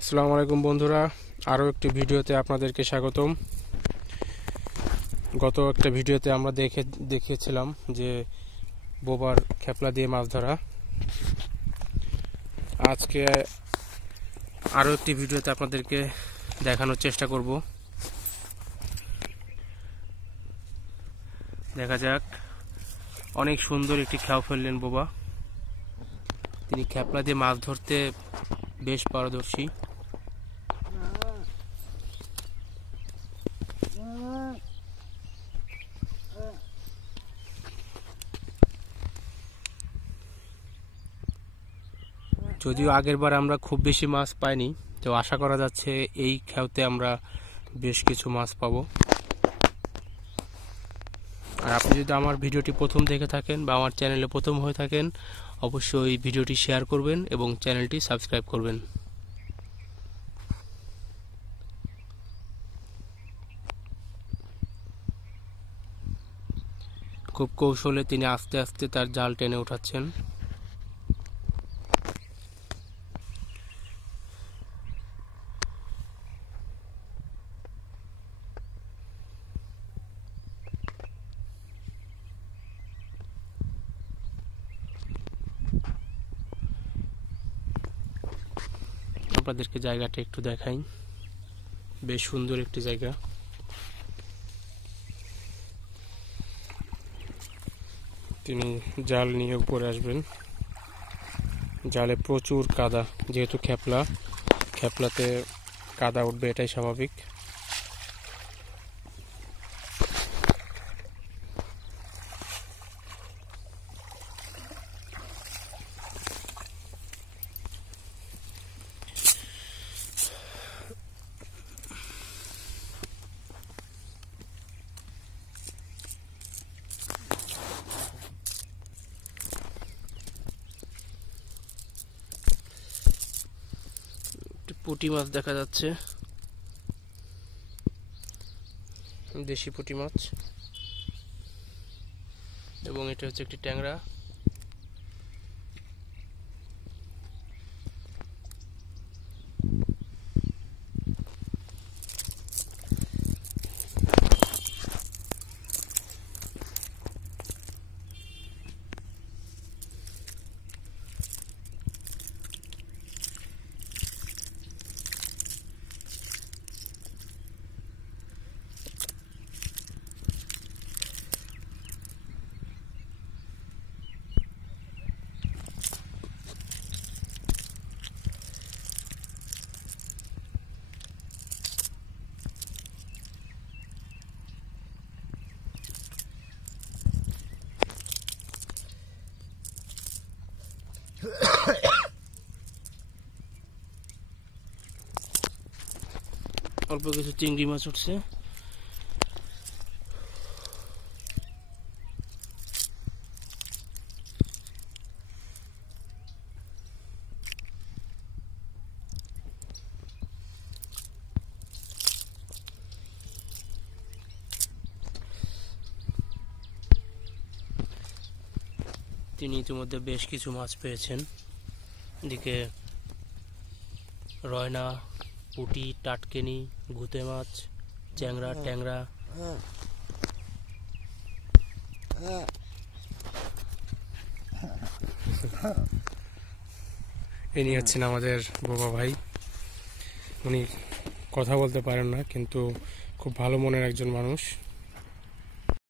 আসসালামু আলাইকুম বন্ধুরা, আরও একটি ভিডিওতে আপনাদেরকে স্বাগতম। গত একটা ভিডিওতে আমরা দেখিয়েছিলাম যে বোবার খেপলা দিয়ে মাছ ধরা। আজকে আরও একটি ভিডিওতে আপনাদেরকে দেখানোর চেষ্টা করব। দেখা যাক, অনেক সুন্দর একটি খেপ ফেললেন বোবা। তিনি খেপলা দিয়ে মাছ ধরতে বেশ পারদর্শী। যদিও আগের বার আমরা খুব বেশি মাছ পাইনি, তো আশা করা যাচ্ছে এই খেতে আমরা বেশ কিছু মাছ পাবো। আর আপনি যদি আমার ভিডিওটি প্রথম দেখে থাকেন বা আমার চ্যানেলে প্রথম হয়ে থাকেন, অবশ্যই এই ভিডিওটি শেয়ার করবেন এবং চ্যানেলটি সাবস্ক্রাইব করবেন। খুব কৌশলে তিনি আস্তে আস্তে তার জাল টেনে উঠাচ্ছেন। আপনাদেরকে জায়গাটা একটু দেখাই, বেশ সুন্দর একটি জায়গা। তিনি জাল নিয়ে উপরে আসবেন। জালে প্রচুর কাদা, যেহেতু খেপলাতে কাদা উঠবে, এটাই স্বাভাবিক। পুঁটি মাছ দেখা যাচ্ছে, দেশি পুঁটি মাছ, এবং এটা হচ্ছে একটি ট্যাংরা। অল্প কিছু চিংড়ি মাছ উঠছে। তিনি ইতিমধ্যে বেশ কিছু মাছ পেয়েছেন। এদিকে রয়না, পুঁটি, টাটকেনি, ঘুতে মাছ, চ্যাংরা, ট্যাংরা। ইনি হচ্ছেন আমাদের বোবা ভাই। উনি কথা বলতে পারেন না, কিন্তু খুব ভালো মনের একজন মানুষ।